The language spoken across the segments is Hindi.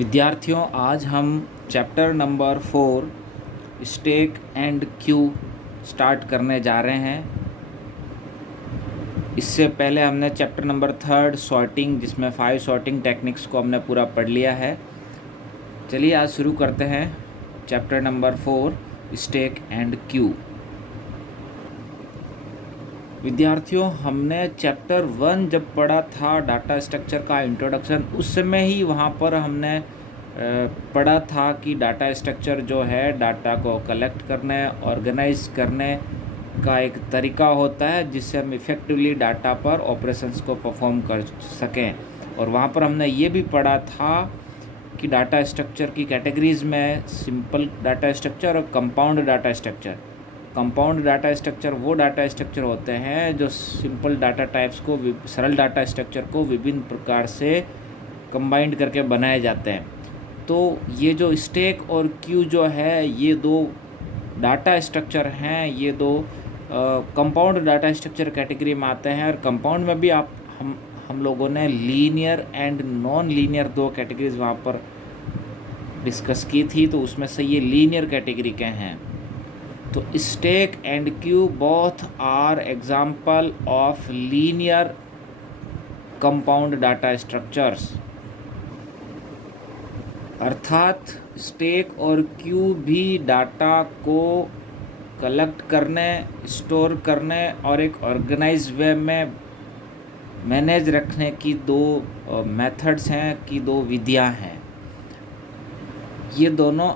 विद्यार्थियों, आज हम chapter number 4 stack and queue start करने जा रहे हैं। इससे पहले हमने चैप्टर नंबर 3 सॉर्टिंग, जिसमें 5 सॉर्टिंग टेक्निक्स को हमने पूरा पढ़ लिया है। चलिए आज शुरू करते हैं chapter number 4 stack and queue. विद्यार्थियों, हमने चैप्टर 1 जब पढ़ा था डाटा स्ट्रक्चर का इंट्रोडक्शन, उस समय ही वहाँ पर हमने पढ़ा था कि डाटा स्ट्रक्चर जो है डाटा को कलेक्ट करने, ऑर्गेनाइज करने का एक तरीका होता है जिससे हम इफ़ेक्टिवली डाटा पर ऑपरेशंस को परफॉर्म कर सकें। और वहाँ पर हमने ये भी पढ़ा था कि डाटा स्ट्रक्चर की कैटेगरीज़ में सिंपल डाटा स्ट्रक्चर और compound data structure. Compound data structure वो डाटा स्ट्रक्चर होते हैं जो सिंपल डाटा टाइप्स को, सरल डाटा स्ट्रक्चर को विभिन्न प्रकार से कंबाइंड करके बनाए जाते हैं। तो ये जो स्टैक और क्यू जो है, ये दो डाटा स्ट्रक्चर हैं, ये दो कंपाउंड डाटा स्ट्रक्चर कैटेगरी में आते हैं। और कंपाउंड में भी हम लोगों ने लीनियर एंड नॉन लीनियर दो कैटेगरीज वहाँ पर डिस्कस की थी, तो उसमें से ये लीनियर कैटेगरी के हैं। तो stack and queue both are example of linear compound data structures. अर्थात स्टैक और क्यू भी डाटा को कलेक्ट करने, स्टोर करने और एक ऑर्गेनाइज वे में मैनेज रखने की दो मेथड्स हैं, की दो विधियां हैं। ये दोनों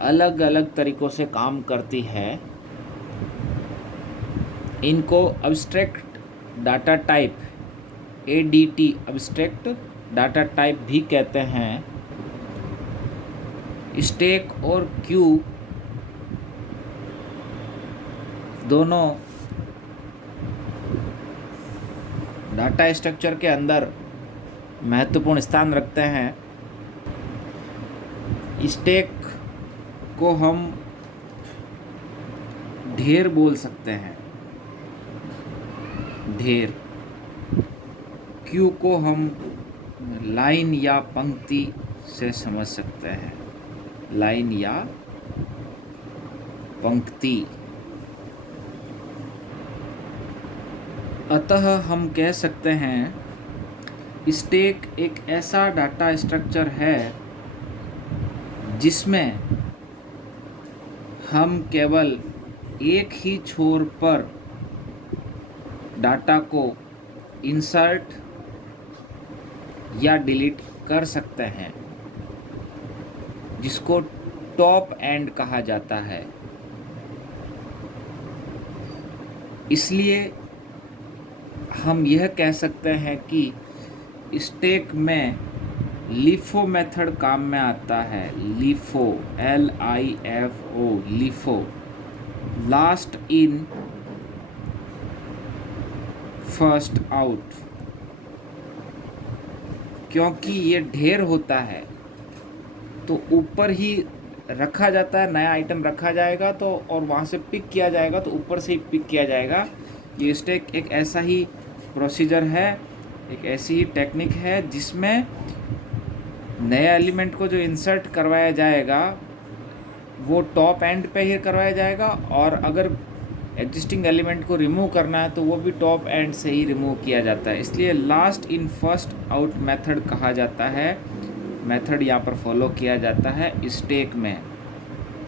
अलग अलग तरीक़ों से काम करती है। इनको abstract data type, ADT abstract data type भी कहते हैं। स्टैक और क्यू दोनों डाटा स्ट्रक्चर के अंदर महत्वपूर्ण स्थान रखते हैं। स्टैक को हम ढेर बोल सकते हैं, ढेर। क्यू को हम लाइन या पंक्ति से समझ सकते हैं, लाइन या पंक्ति। अतः हम कह सकते हैं स्टैक एक ऐसा डाटा स्ट्रक्चर है जिसमें हम केवल एक ही छोर पर डाटा को इंसर्ट या डिलीट कर सकते हैं, जिसको टॉप एंड कहा जाता है। इसलिए हम यह कह सकते हैं कि स्टैक में LIFO मेथड काम में आता है। LIFO, LIFO, LIFO, last in first out. क्योंकि ये ढेर होता है तो ऊपर ही रखा जाता है, नया आइटम रखा जाएगा तो और वहाँ से पिक किया जाएगा, तो ऊपर से ही पिक किया जाएगा। ये स्टैक एक ऐसा ही प्रोसीजर है, एक ऐसी ही टेक्निक है जिसमें नए एलिमेंट को जो इंसर्ट करवाया जाएगा वो टॉप एंड पे ही करवाया जाएगा, और अगर एग्जिस्टिंग एलिमेंट को रिमूव करना है तो वो भी टॉप एंड से ही रिमूव किया जाता है। इसलिए last in first out method कहा जाता है, मेथड यहाँ पर फॉलो किया जाता है स्टैक में।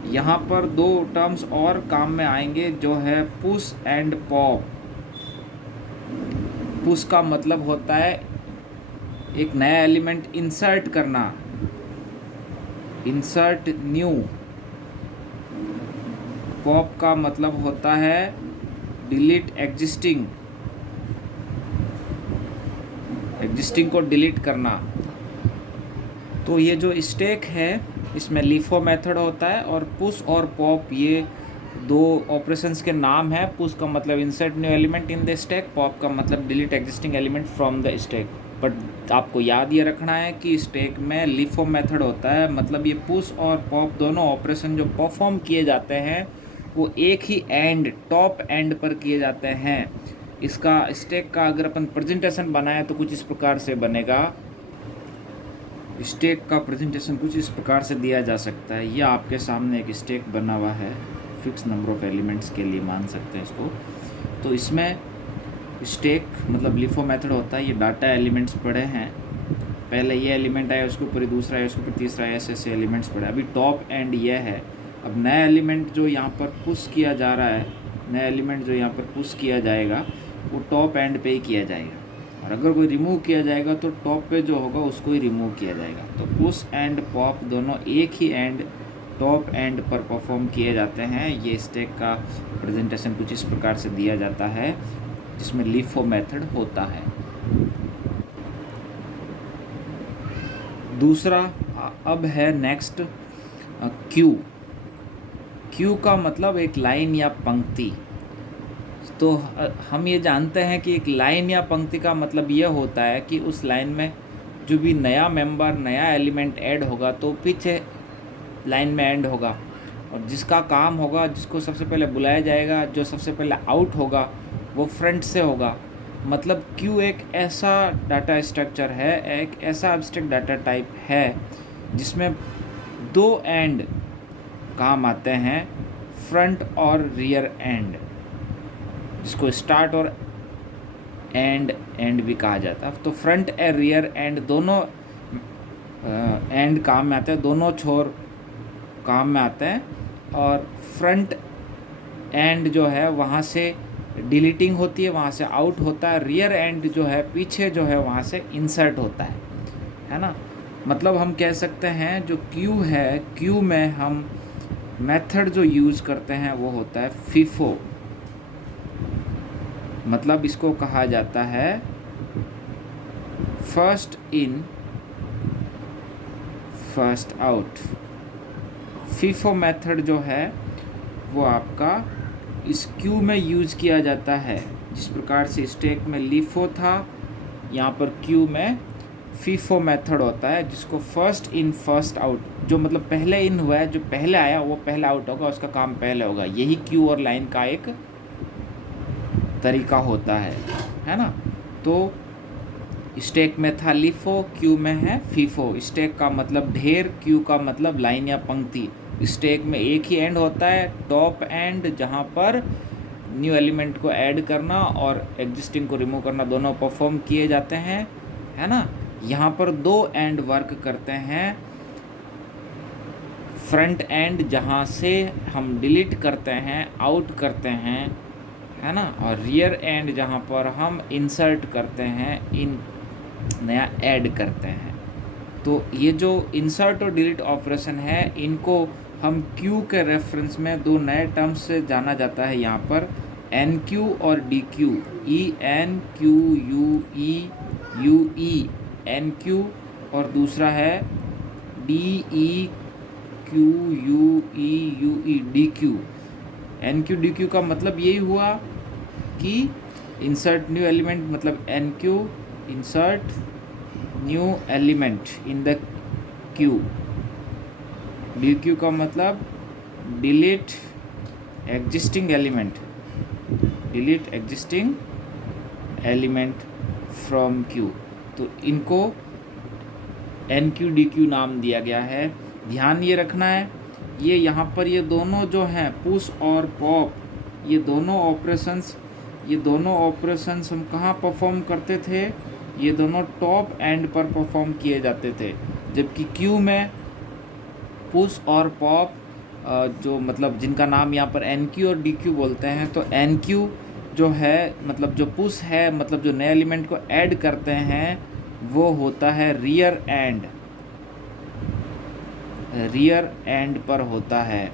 यहाँ पर दो टर्म्स और काम में आएंगे, जो है पुश एंड पॉप। पुश का मतलब होता है एक नया एलिमेंट इंसर्ट करना, इंसर्ट न्यू। पॉप का मतलब होता है डिलीट एग्जिस्टिंग, एग्जिस्टिंग को डिलीट करना। तो ये जो स्टैक है इसमें LIFO मेथड होता है, और पुश और पॉप ये दो ऑपरेशंस के नाम है। पुश का मतलब insert new element in the stack, pop का मतलब delete existing element from the stack. But आपको याद ये रखना है कि स्टैक में LIFO मेथड होता है, मतलब ये पुश और पॉप दोनों ऑपरेशन जो परफॉर्म किए जाते हैं वो एक ही एंड, टॉप एंड पर किए जाते हैं। इसका स्टैक का अगर अपन प्रेजेंटेशन बनाए तो कुछ इस प्रकार से बनेगा। स्टैक का प्रेजेंटेशन कुछ इस प्रकार से दिया जा सकता है। ये आपके सामने एक स्टैक बना हुआ है, फिक्स नंबर ऑफ एलिमेंट्स के लिए मान सकते हैं इसको। तो इसमें स्टैक मतलब लिफो मेथड होता है। ये डाटा एलिमेंट्स पड़े हैं, पहले ये एलिमेंट आया, उसके ऊपर दूसरा है, उसके ऊपर तीसरा है, ऐसे एलिमेंट्स पड़े। अभी टॉप एंड ये है। अब नया एलिमेंट जो यहाँ पर पुश किया जा रहा है, नया एलिमेंट जो यहाँ पर पुश किया जाएगा वो टॉप एंड पे ही किया जाएगा, और अगर कोई रिमूव किया जाएगा तो टॉप पे जो होगा उसको ही रिमूव किया जाएगा। तो पुश एंड पॉप दोनों एक ही एंड टॉप एंड पर परफॉर्म किए जाते हैं। ये स्टैक का प्रेजेंटेशन कुछ इस प्रकार से दिया जाता है, जिसमें लिफो मेथड होता है। दूसरा अब है नेक्स्ट क्यू। क्यू का मतलब एक लाइन या पंक्ति। तो हम ये जानते हैं कि एक लाइन या पंक्ति का मतलब ये होता है कि उस लाइन में जो भी नया मेंबर, नया एलिमेंट ऐड होगा तो पीछे लाइन में एंड होगा, और जिसका काम होगा, जिसको सबसे पहले बुलाया जाएगा, जो सबसे पहले आउट होगा वो फ्रंट से होगा। मतलब क्यू एक ऐसा डाटा स्ट्रक्चर है, एक ऐसा एब्स्ट्रैक्ट डाटा टाइप है जिसमें दो एंड काम आते हैं, फ्रंट और रियर एंड, जिसको स्टार्ट और एंड भी कहा जाता है। तो फ्रंट और रियर एंड दोनों एंड काम में आते हैं, दोनों छोर काम में आते हैं। और फ्रंट एंड जो है वहाँ से डिलीटिंग होती है, वहाँ से आउट होता है। रियर एंड जो है पीछे जो है वहाँ से इंसर्ट होता है ना। मतलब हम कह सकते हैं जो क्यू है, क्यू में हम मेथड जो यूज़ करते हैं वो होता है फीफो। मतलब इसको कहा जाता है first in first out. FIFO method जो है वो आपका इस क्यू में यूज़ किया जाता है। जिस प्रकार से स्टैक में लिफो था, यहाँ पर क्यू में फीफो मेथड होता है, जिसको फर्स्ट इन फर्स्ट आउट, जो मतलब पहले इन हुआ है, जो पहले आया वो पहले आउट होगा, उसका काम पहले होगा। यही क्यू और लाइन का एक तरीका होता है ना। तो स्टैक में था लिफो, क्यू में है फीफो। स्टैक का मतलब ढेर, क्यू का मतलब लाइन या पंक्ति। स्टैक में एक ही एंड होता है, टॉप एंड, जहाँ पर न्यू एलिमेंट को ऐड करना और एग्जिस्टिंग को रिमूव करना दोनों परफॉर्म किए जाते हैं, है ना। यहाँ पर दो एंड वर्क करते हैं। फ्रंट एंड जहाँ से हम डिलीट करते हैं, आउट करते हैं, है ना, और रियर एंड जहाँ पर हम इंसर्ट करते हैं, इन नया ऐड करते हैं। तो ये जो इंसर्ट और डिलीट ऑपरेशन है, इनको हम क्यू के रेफरेंस में दो नए टर्म्स से जाना जाता है यहाँ पर, एन क्यू और D Q. E N Q U E N Q, और दूसरा है D E Q U E D Q. N Q D Q का मतलब यही हुआ कि इंसर्ट न्यू एलिमेंट, मतलब N Q insert new element in the Q. D Q का मतलब delete existing element, delete existing element from Q. तो इनको एन क्यू डी क्यू नाम दिया गया है। ध्यान ये रखना है, ये यहाँ पर ये दोनों जो हैं पुश और पॉप, ये दोनों ऑपरेशंस हम कहाँ परफॉर्म करते थे? ये दोनों टॉप एंड पर परफॉर्म किए जाते थे। जबकि क्यू में पुश और पॉप जो मतलब जिनका नाम यहाँ पर एन क्यू और डी क्यू बोलते हैं, तो एन क्यू जो है मतलब जो पुश है, मतलब जो नए एलिमेंट को ऐड करते हैं, वो होता है रियर एंड पर होता है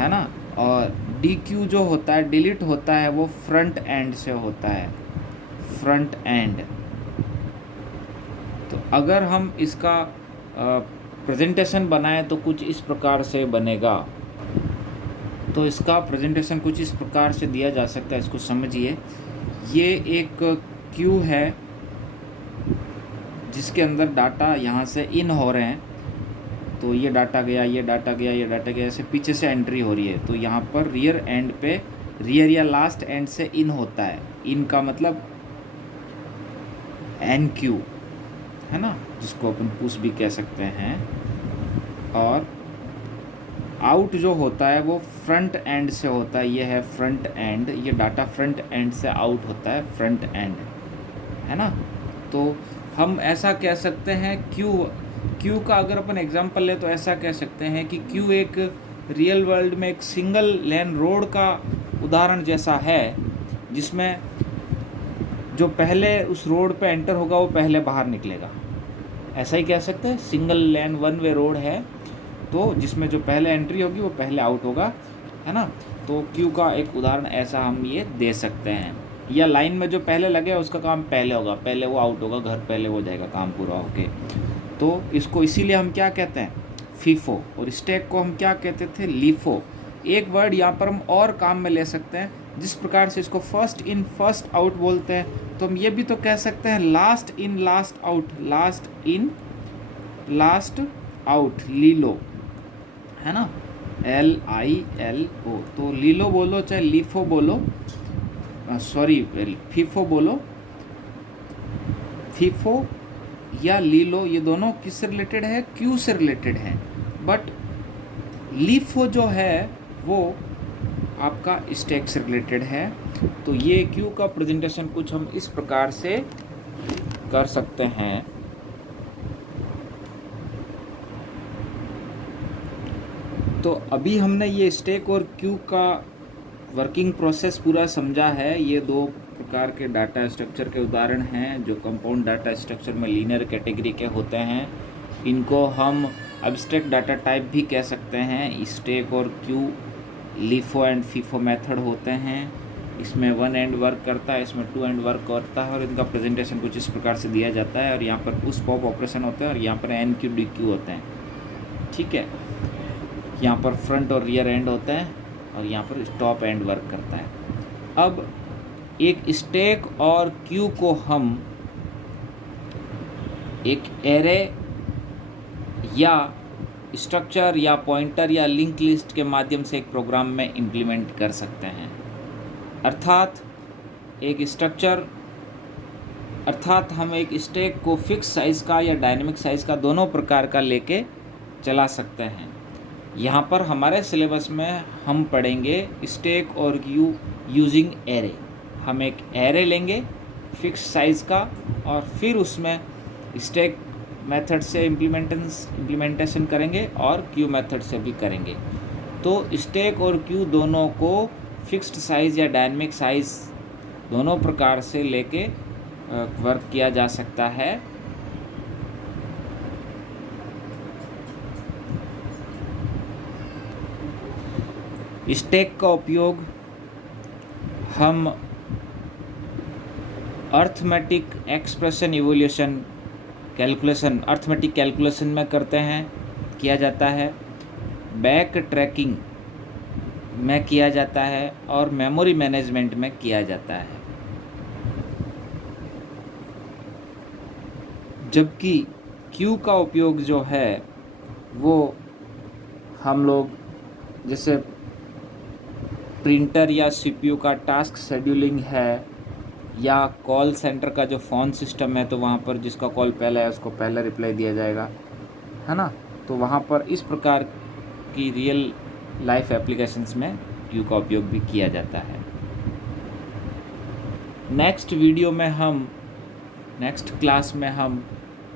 ना। और डी क्यू जो होता है, डिलीट होता है, वो फ्रंट एंड से होता है, फ्रंट एंड। तो अगर हम इसका प्रेजेंटेशन बनाएं तो कुछ इस प्रकार से बनेगा। तो इसका प्रेजेंटेशन कुछ इस प्रकार से दिया जा सकता है, इसको समझिए। ये एक क्यू है जिसके अंदर डाटा यहाँ से इन हो रहे हैं, तो ये डाटा गया, ये डाटा गया, ये डाटा गया, ऐसे पीछे से एंट्री हो रही है। तो यहाँ पर रियर एंड पे, रियर या लास्ट एंड से इन होता है। इन का मतलब एन क्यू, है ना, जिसको अपन पुश भी कह सकते हैं। और आउट जो होता है वो फ्रंट एंड से होता है, ये है फ्रंट एंड, ये डाटा फ्रंट एंड से आउट होता है, फ्रंट एंड, है ना। तो हम ऐसा कह सकते हैं क्यू का अगर अपन एग्जांपल ले तो ऐसा कह सकते हैं कि क्यू एक रियल वर्ल्ड में एक सिंगल लेन रोड का उदाहरण जैसा है, जिसमें जो पहले उस रोड पे एंटर होगा वो पहले बाहर निकलेगा, ऐसा ही कह सकते हैं। Single lane one way road है, तो जिसमें जो पहले एंट्री होगी वो पहले आउट होगा, है ना। तो क्यू का एक उदाहरण ऐसा हम ये दे सकते हैं। या लाइन में जो पहले लगे उसका काम पहले होगा, पहले वो आउट होगा, घर पहले हो जाएगा काम पूरा होके। तो इसको इसीलिए हम क्या कहते हैं, फीफो। और स्टैक को हम क्या कहते थे, लीफो। एक वर्ड यहाँ पर हम और काम में ले सकते हैं, जिस प्रकार से इसको फर्स्ट इन फर्स्ट आउट बोलते हैं, तो हम ये भी तो कह सकते हैं last in last out, last in last out, लीलो, है ना, LILO। तो लीलो बोलो चाहे लीफो बोलो, सॉरी फीफो बोलो, फीफो या लीलो, ये दोनों किससे रिलेटेड है, क्यू से रिलेटेड है। बट लीफो जो है वो आपका स्टैक से रिलेटेड है। तो ये क्यू का प्रेजेंटेशन कुछ हम इस प्रकार से कर सकते हैं। तो अभी हमने ये स्टैक और क्यू का वर्किंग प्रोसेस पूरा समझा है। ये दो प्रकार के डाटा स्ट्रक्चर के उदाहरण हैं जो कंपाउंड डाटा स्ट्रक्चर में लीनियर कैटेगरी के होते हैं। इनको हम एब्स्ट्रैक्ट डाटा टाइप भी कह सकते हैं। स्टैक और Q LIFO and FIFO method होते हैं। इसमें वन एंड वर्क करता है, इसमें टू एंड वर्क करता है, और इनका प्रेजेंटेशन कुछ इस प्रकार से दिया जाता है। और यहाँ पर पुश पॉप ऑपरेशन होते हैं, और यहाँ पर NQ DQ होते हैं, ठीक है। यहाँ पर फ्रंट और रियर एंड होते हैं, और यहाँ पर स्टॉप एंड वर्क करता है। अब एक स्टैक और क्यू को हम एक एरे या स्ट्रक्चर या पॉइंटर या लिंक लिस्ट के माध्यम से एक प्रोग्राम में इम्प्लीमेंट कर सकते हैं। अर्थात हम एक स्टैक को फिक्स साइज़ का या डायनेमिक साइज़ का दोनों प्रकार का लेके चला सकते हैं। यहाँ पर हमारे सिलेबस में हम पढ़ेंगे स्टैक और क्यू यूजिंग एरे। हम एक एरे लेंगे फिक्स साइज़ का, और फिर उसमें स्टैक मेथड से इम्प्लीमेंटेशन करेंगे और क्यू मेथड से भी करेंगे। तो स्टैक और क्यू दोनों को फिक्स्ड साइज़ या डायनेमिक साइज़ दोनों प्रकार से लेके वर्क किया जा सकता है। स्टैक का उपयोग हम arithmetic expression evolution calculation, arithmetic calculation में करते हैं, किया जाता है, बैक ट्रैकिंग में किया जाता है, और मेमोरी मैनेजमेंट में किया जाता है। जबकि क्यू का उपयोग जो है वो हम लोग जैसे प्रिंटर या CPU का टास्क शेड्यूलिंग है, या कॉल सेंटर का जो फ़ोन सिस्टम है, तो वहाँ पर जिसका कॉल पहले है उसको पहले रिप्लाई दिया जाएगा, है ना। तो वहाँ पर इस प्रकार की रियल लाइफ एप्लीकेशंस में क्यू का उपयोग भी किया जाता है। नेक्स्ट क्लास में हम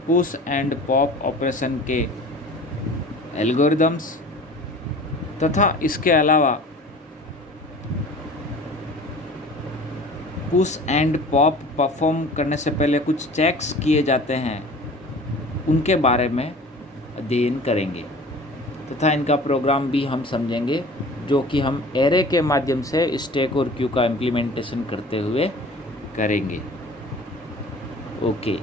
पुश एंड पॉप ऑपरेशन के एल्गोरिदम्स तथा इसके अलावा पुश एंड पॉप परफॉर्म करने से पहले कुछ चेक्स किए जाते हैं, उनके बारे में अध्ययन करेंगे तथा इनका प्रोग्राम भी हम समझेंगे, जो कि हम एरे के माध्यम से स्टैक और क्यू का इम्प्लीमेंटेशन करते हुए करेंगे। ओके।